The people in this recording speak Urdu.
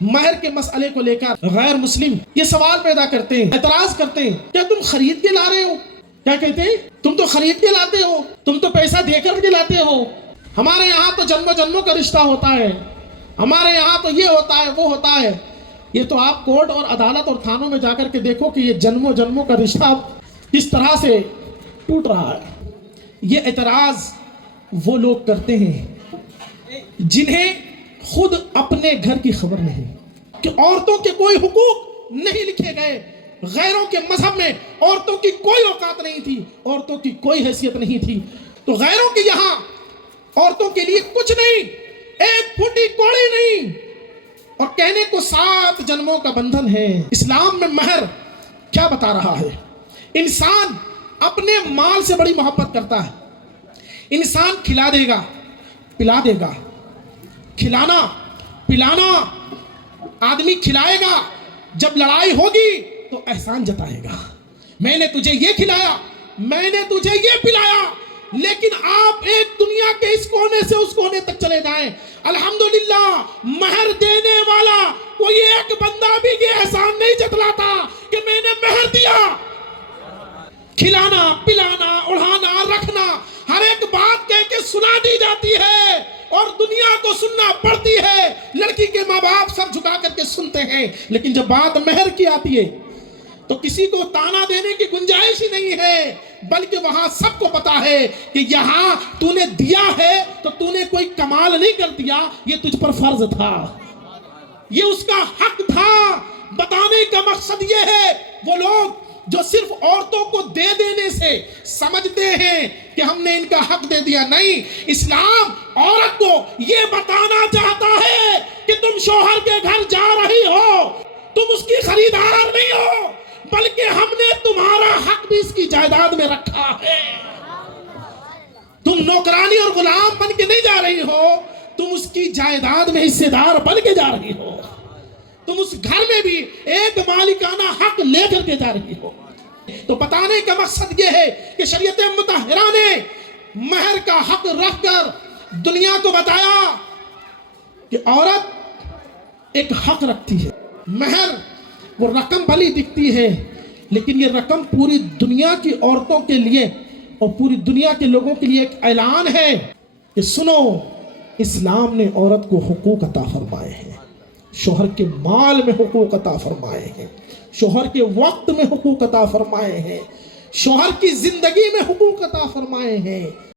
مہر کے مسئلے کو لے کر غیر مسلم یہ سوال پیدا کرتے ہیں، اعتراض کرتے ہیں، کیا تم خرید کے لا رہے ہو؟ کیا کہتے ہیں؟ تم تو خرید کے لاتے ہو، تم تو پیسہ دے کر کے لاتے ہو، ہمارے یہاں تو جنم جنموں کا رشتہ ہوتا ہے، ہمارے یہاں تو یہ ہوتا ہے وہ ہوتا ہے۔ یہ تو آپ کورٹ اور عدالت اور تھانوں میں جا کر کے دیکھو کہ یہ جنموں جنموں کا رشتہ کس طرح سے ٹوٹ رہا ہے۔ یہ اعتراض وہ لوگ کرتے ہیں جنہیں خود اپنے گھر کی خبر نہیں کہ عورتوں کے کوئی حقوق نہیں لکھے گئے، غیروں کے مذہب میں عورتوں کی کوئی اوقات نہیں تھی، عورتوں کی کوئی حیثیت نہیں تھی، تو غیروں کے یہاں عورتوں کے لیے کچھ نہیں، ایک پھوٹی کوڑی نہیں، اور کہنے کو 7 جنموں کا بندھن ہے۔ اسلام میں مہر کیا بتا رہا ہے؟ انسان اپنے مال سے بڑی محبت کرتا ہے، انسان کھلا دے گا پلا دے گا، کھلانا پلانا، آدمی کھلائے گا، جب لڑائی ہوگی تو احسان جتائے گا، میں نے تجھے یہ کھلایا، میں نے تجھے یہ پلایا، لیکن آپ ایک دنیا کے اس کونے سے اس کونے تک چلے جائیں، الحمدللہ مہر دینے والا کوئی ایک بندہ بھی یہ احسان نہیں جتلاتا کہ میں نے مہر دیا۔ کھلانا پلانا اڑھانا رکھنا ہر ایک بات کہہ کے سنا دی جاتی ہے اور دنیا کو سننا پڑتی ہے، لڑکی کے ماں باپ سر جھکا کر کے سنتے ہیں، لیکن جب بات مہر کی آتی ہے تو کسی کو تانا دینے کی گنجائش ہی نہیں ہے، بلکہ وہاں سب کو پتا ہے کہ یہاں تو نے دیا ہے تو تو نے کوئی کمال نہیں کر دیا، یہ تجھ پر فرض تھا، یہ اس کا حق تھا۔ بتانے کا مقصد یہ ہے وہ لوگ جو صرف عورتوں کو دے دینے سے سمجھتے ہیں کہ ہم نے ان کا حق دے دیا، نہیں، اسلام عورت کو یہ بتانا چاہتا ہے کہ تم شوہر کے گھر جا رہی ہو، تم اس کی خریدار نہیں ہو، بلکہ ہم نے تمہارا حق بھی اس کی جائیداد میں رکھا ہے۔ تم نوکرانی اور غلام بن کے نہیں جا رہی ہو، تم اس کی جائیداد میں حصے دار بن کے جا رہی ہو، تم اس گھر میں بھی ایک مالکانہ حق لے کر کے جا رہی ہو۔ تو بتانے کا مقصد یہ ہے کہ شریعت مطہرہ نے مہر کا حق رکھ کر دنیا کو بتایا کہ عورت ایک حق رکھتی ہے۔ مہر وہ رقم بھلی دکھتی ہے، لیکن یہ رقم پوری دنیا کی عورتوں کے لیے اور پوری دنیا کے لوگوں کے لیے ایک اعلان ہے کہ سنو، اسلام نے عورت کو حقوق عطا فرمائے ہیں، شوہر کے مال میں حقوق عطا فرمائے ہیں، شوہر کے وقت میں حقوق عطا فرمائے ہیں، شوہر کی زندگی میں حقوق عطا فرمائے ہیں۔